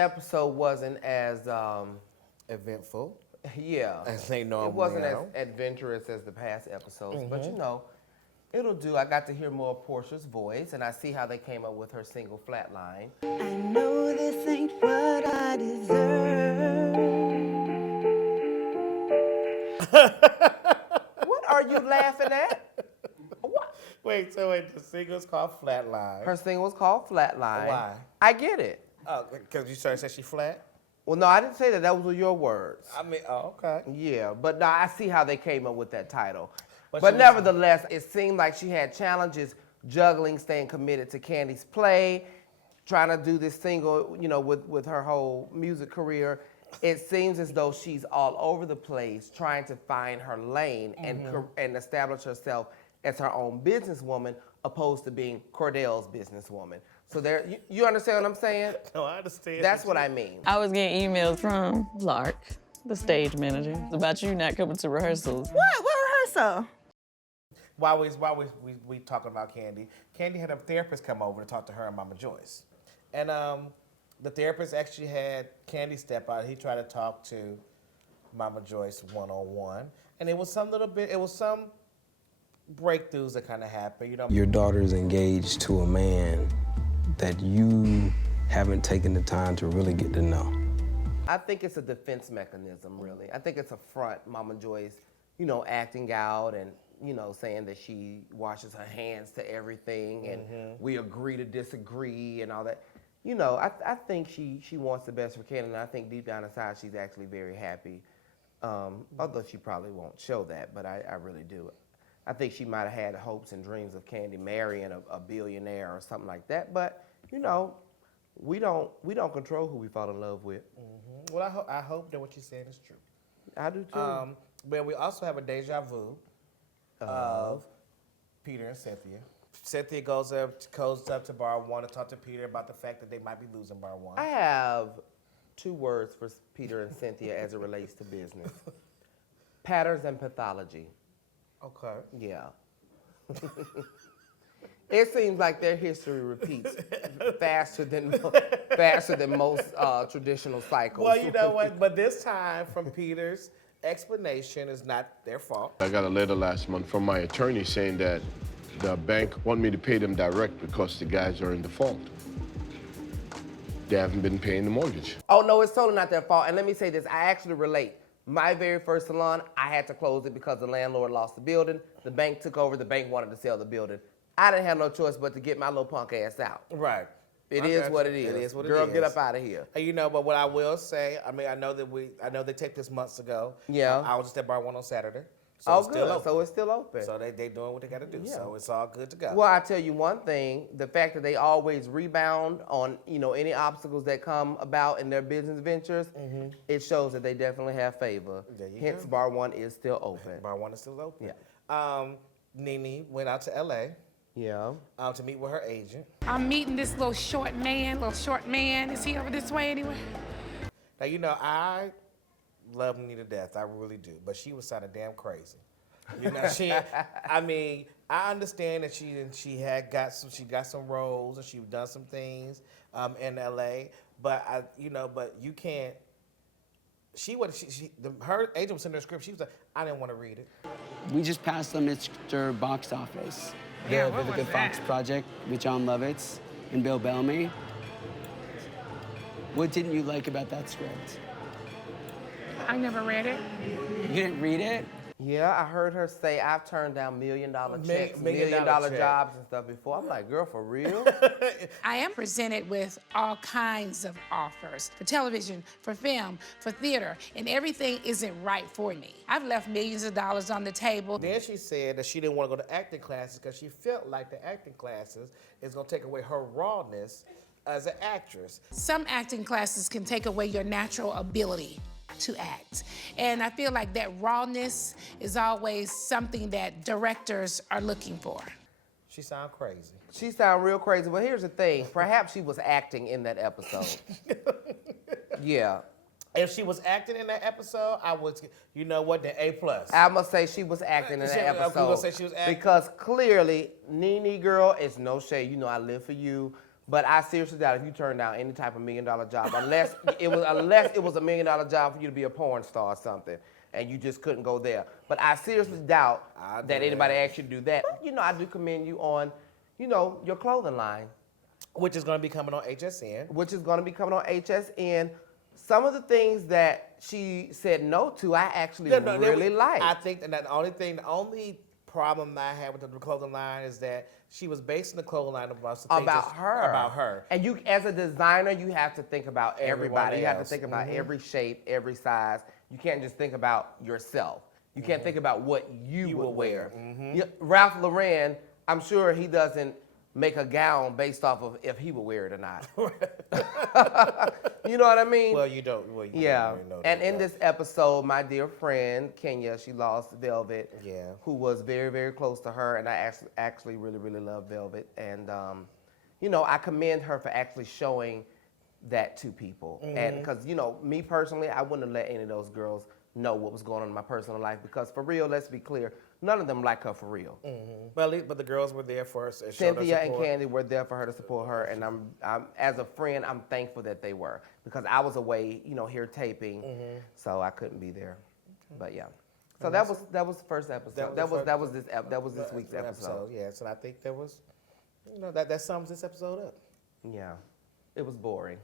Episode wasn't as eventful. Yeah. As they normally It wasn't are. as adventurous as the past episodes, but you know, it'll do. I got to hear more of Portia's voice, and I see how they came up with her single Flatline. I know this ain't what I deserve. What are you laughing at? What? Wait, the single's called Flatline. Her single was called Flatline. Why? I get it. Oh, because you started to say she flat? Well, no, I didn't say that. That was your words. I mean, oh, okay. Yeah, but no, I see how they came up with that title. But But nevertheless, it seemed like she had challenges juggling, staying committed to Candy's play, trying to do this single, you know, with her whole music career. It seems as though she's all over the place trying to find her lane and establish herself as her own businesswoman opposed to being Cordell's businesswoman. So there, you understand what I'm saying? No, I understand. That's what I mean. I was getting emails from Lark, the stage manager, about you not coming to rehearsals. What? What rehearsal? While we talking about Candy, Candy had a therapist come over to talk to her and Mama Joyce. And the therapist actually had Candy step out. He tried to talk to Mama Joyce one-on-one. And it was some breakthroughs that kind of happened. You know, your daughter's engaged to a man that you haven't taken the time to really get to know. I think it's a defense mechanism, really. I think it's a front, Mama Joyce, you know, acting out and, you know, saying that she washes her hands to everything and we agree to disagree and all that. You know, I think she wants the best for Candy, and I think deep down inside she's actually very happy. Although she probably won't show that, but I really do. I think she might have had hopes and dreams of Candy marrying a billionaire or something like that. But, you know, we don't control who we fall in love with. Well, I hope that what you're saying is true. I do too. But we also have a deja vu of Peter and Cynthia. Cynthia goes up to bar one to talk to Peter about the fact that they might be losing bar one. I have 2 words for Peter and Cynthia as it relates to business. Patterns and pathology. Okay. Yeah. It seems like their history repeats faster than most traditional cycles. Well, you know what? But this time, from Peter's explanation, is not their fault. I got a letter last month from my attorney saying that the bank want me to pay them direct because the guys are in default. They haven't been paying the mortgage. Oh, no, it's totally not their fault. And let me say this, I actually relate. My very first salon, I had to close it because the landlord lost the building. The bank took over. The bank wanted to sell the building. I didn't have no choice but to get my little punk ass out. Right. It is what it is. It is what it Girl, is. get up out of here. You know, but what I will say, I mean, I know they taped this months ago. Yeah. I was just at bar one on Saturday. So Oh, it's still good. open. So it's still open. So they doing what they got to do. Yeah. So it's all good to go. Well, I tell you one thing, the fact that they always rebound on, you know, any obstacles that come about in their business ventures, it shows that they definitely have favor. There you Hence, go. bar one is still open. Bar one is still open. Yeah. NeNe went out to L.A. Yeah. To meet with her agent. I'm meeting this little short man. Is he over this way anyway? Now, you know, I love NeNe to death. I really do. But she was sounding damn crazy. You know, I mean, I understand that she got some roles and she's done some things in L.A. But but you can't. Her agent was sending her a script. She was like, I didn't want to read it. We just passed on Mr. Box Office, Yeah, the what was Vivica Fox that? project with John Lovitz and Bill Bellamy. What didn't you like about that script? I never read it. You didn't read it? Yeah, I heard her say, I've turned down $1 million checks, $1 million check. jobs and stuff before. I'm like, girl, for real? I am presented with all kinds of offers for television, for film, for theater, and everything isn't right for me. I've left millions of dollars on the table. Then she said that she didn't want to go to acting classes because she felt like the acting classes is going to take away her rawness as an actress. Some acting classes can take away your natural ability to act. And I feel like that rawness is always something that directors are looking for. She sound crazy. She sound real crazy. But here's the thing. Perhaps she was acting in that episode. Yeah. If she was acting in that episode, I would, you know what, then A+. I must say she was acting in that I'm episode. gonna say she was acting. Because clearly, NeNe girl, it's no shade. You know I live for you. But I seriously doubt if you turned down any type of $1 million job, unless it was $1 million job for you to be a porn star or something, and you just couldn't go there. But I seriously doubt that anybody asked you to do that. But, I do commend you on, your clothing line. Which is going to be coming on HSN. Some of the things that she said no to, I actually really like. I think that the only problem I had with the clothing line is that she was basing the clothing line about her. About her. And you, as a designer, you have to think about everybody. You have to think about Mm-hmm. every shape, every size. You can't just think about yourself. You can't think about what you would wear. Mm-hmm. Ralph Lauren, I'm sure he doesn't make a gown based off of if he would wear it or not. You know what I mean? Well, you don't. Well, you Yeah. don't really know And that, in though. this episode, my dear friend, Kenya, she lost Velvet, who was very, very close to her. And I actually really, really love Velvet. And, I commend her for actually showing that to people. And because, me personally, I wouldn't have let any of those girls know what was going on in my personal life. Because for real, let's be clear, none of them like her for real. But the girls were there for us. Cynthia and Candy were there for her to support her, and I'm as a friend, I'm thankful that they were, because I was away, here taping, so I couldn't be there. But yeah, so that was the first episode. That was this week's episode. Yes, and I think that was, that sums this episode up. Yeah, it was boring.